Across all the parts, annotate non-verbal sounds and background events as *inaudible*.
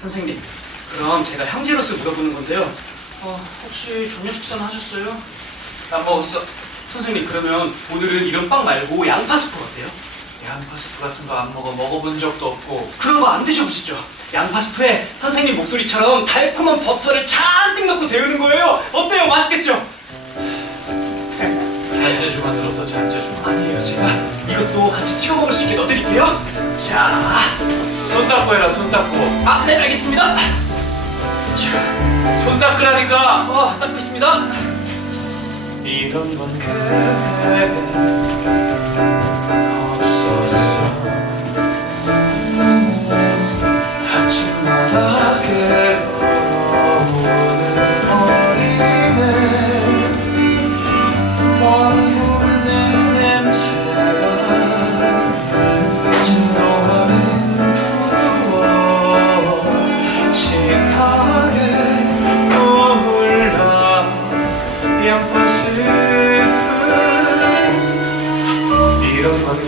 선생님, 그럼 제가 형제로서 물어보는 건데요. 어, 혹시 저녁 식사는 하셨어요? 안 먹었어. 선생님, 그러면 오늘은 이런 빵 말고 양파 스프 어때요? 양파 스프 같은 거 안 먹어. 먹어본 적도 없고. 그런 거 안 드셔보시죠? 양파 스프에 선생님 목소리처럼 달콤한 버터를 잔뜩 넣고 데우는 거예요. 어때요? 맛있겠죠? 잔재주 만 들어서 잔재주만. 아니에요, 제가 이것도 같이 찍어 먹을 수 있게 넣어드릴게요. 자, 손 닦고 해라. 손 닦고. 아, 네, 알겠습니다. 자, 손 닦으라니까. 어, 닦고 있습니다. 이런 건 계획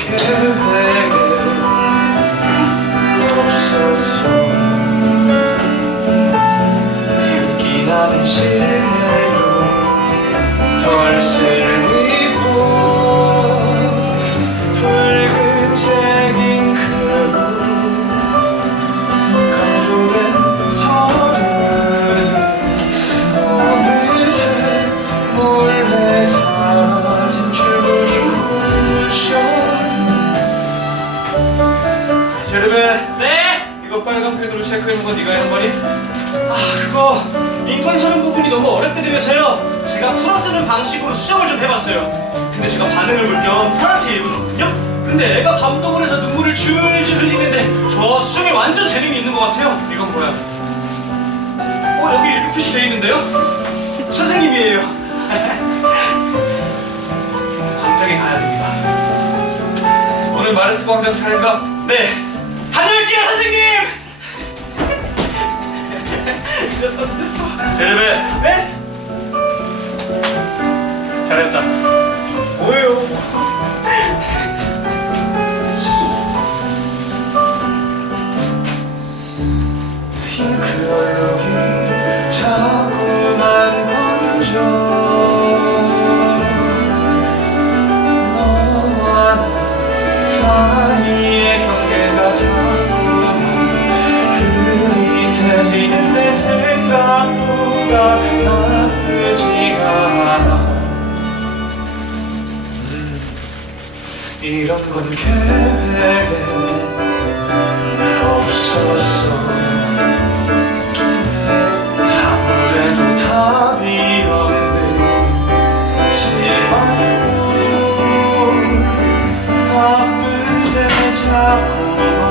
계획에 없었어 윤기 나는 실 제르베 네. 이거 빨간 펜으로 체크해놓은 거 네가 한 거니? 아, 그거 인턴 서는 부분이 너무 어렵게 되어서요. 제가 풀어 쓰는 방식으로 수정을 좀 해봤어요. 근데 제가 반응을 볼겸 풀한테 읽어줬거든요. 근데 애가 감동을 해서 눈물을 줄줄 흘리는데 저 수정에 완전 재능이 있는 것 같아요. 이건 뭐야? 어, 여기 이렇게 표시되어 있는데요? 선생님이에요. *laughs* 광장에 가야 됩니다. 오늘 마르스 광장 차례인가? 네. 됐다, 됐어. 제르베 네? 잘했다 뭐예요? 핑크 얼룩이 자꾸만 번져 이런 건 계획에 없었어 아무래도 답이 없는 제발 꿈을 아프게 잡고 와